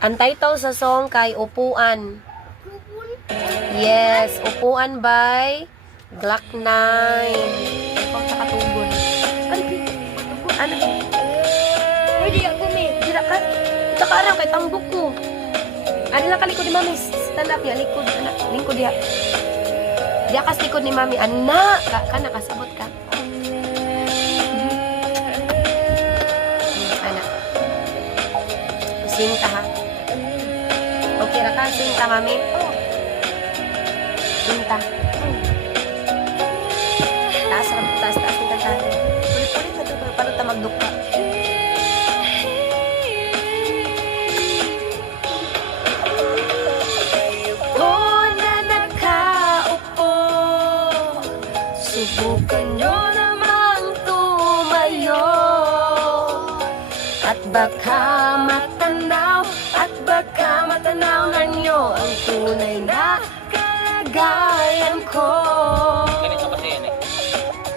Ang title sa song kay Upuan. Yes, Upuan by Glock 9. Ikaw sa katugon. Ano? Pwede ako, mi. Dila ka. Ito ka aram, kay tambok ko. Ano lang kalikod ni mami? Stand up niya, likod. Anak, lingkod niya. Diya kas likod ni mami. Anak! Ka nakasabot ka. Anak. Sinta ha. Okay ra ka, sinta mami. Sinta. Taas ng kantahan. Ulit-ulit na ito, paano ta magdukta? Subukan nyo namang tumayo at baka matanaw na nyo ang tunay na kalagayan ko. Ganito kasi yan eh.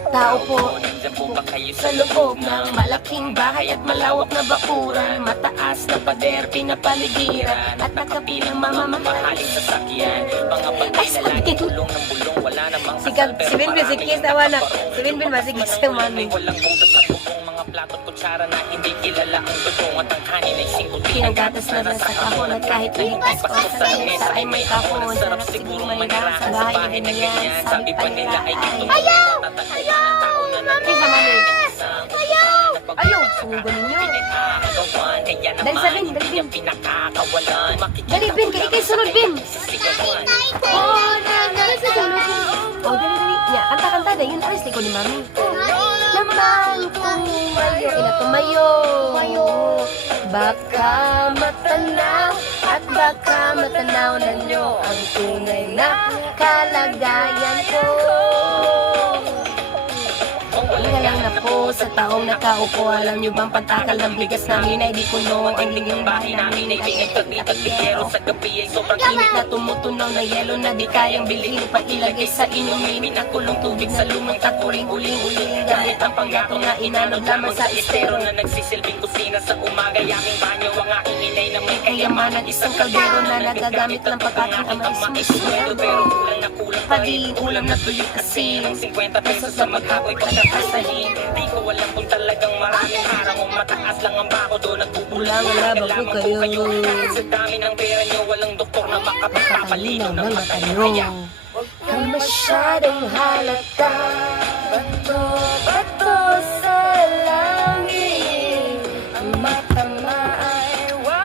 Tao po Nandiyan po ba kayo sa loob ng malaking bahay at malawak na bakuran, mataas na pader, pinapaligiran at nakapilang mamamahaling sasakyan. Mga bagay na lagi bulong ng bulong, wala namang Sikat, si Binbin, si Kiss, tawa na. Si Binbin, masigis yung mami. Walang butas ang bubong, mga plato at kutsara na hindi kilala ang tutong at ang kanin ay singkutin. Pinagatas na lang sa kahon at kahit nahitas o sa mesa ay may kahon. Sarap siguro manira sa bahay na ganyan. Sabi pa nila ay dito. Ayaw! Kiss sa mami. Ayaw! Sugan ninyo. Dali sa Bin, dali Bin. Dali Bin, kaya ikay sunod Bin. Oh, dali sa sunod. Oh, dali. Ya, kanta-kanta dahil yun aris liko ni mami. Naman tumayo, tumayo. Baka matanaw na nyo ang tunay na kalagayan ko. Hinga lang na po sa taong nakaupo. Alam nyo bang pantakal ng bigas namin ay di puno? Ang linging bahay namin ay pinagtagli-tagliyero. Sa gabi ay sobrang init na tumutunaw na yelo na di kayang bilhin pa ilagay sa inyong mini. Nakulong tubig sa lumang takuring uling-uling. Gamit ang panggatong na inanod lamang sa estero na nagsisilbing kusina sa umaga. Yaming banyo ang aking inay na may kayamanan. Isang kaldero na nagagamit lang pagkaking amay sumiswelo. Pero kulang pa din ulam na tuyo asin. 50 pesos sa maghapoy pagkakasahin. Di ko alam kung talagang maraming harang o mataas lang ang bako doon. Nagbubulang lamang po kayo. Sa dami ng pera nyo, walang doktor na makapagpapalino ng mata nyo. Kaya huwag kang masyadong halata. Ba't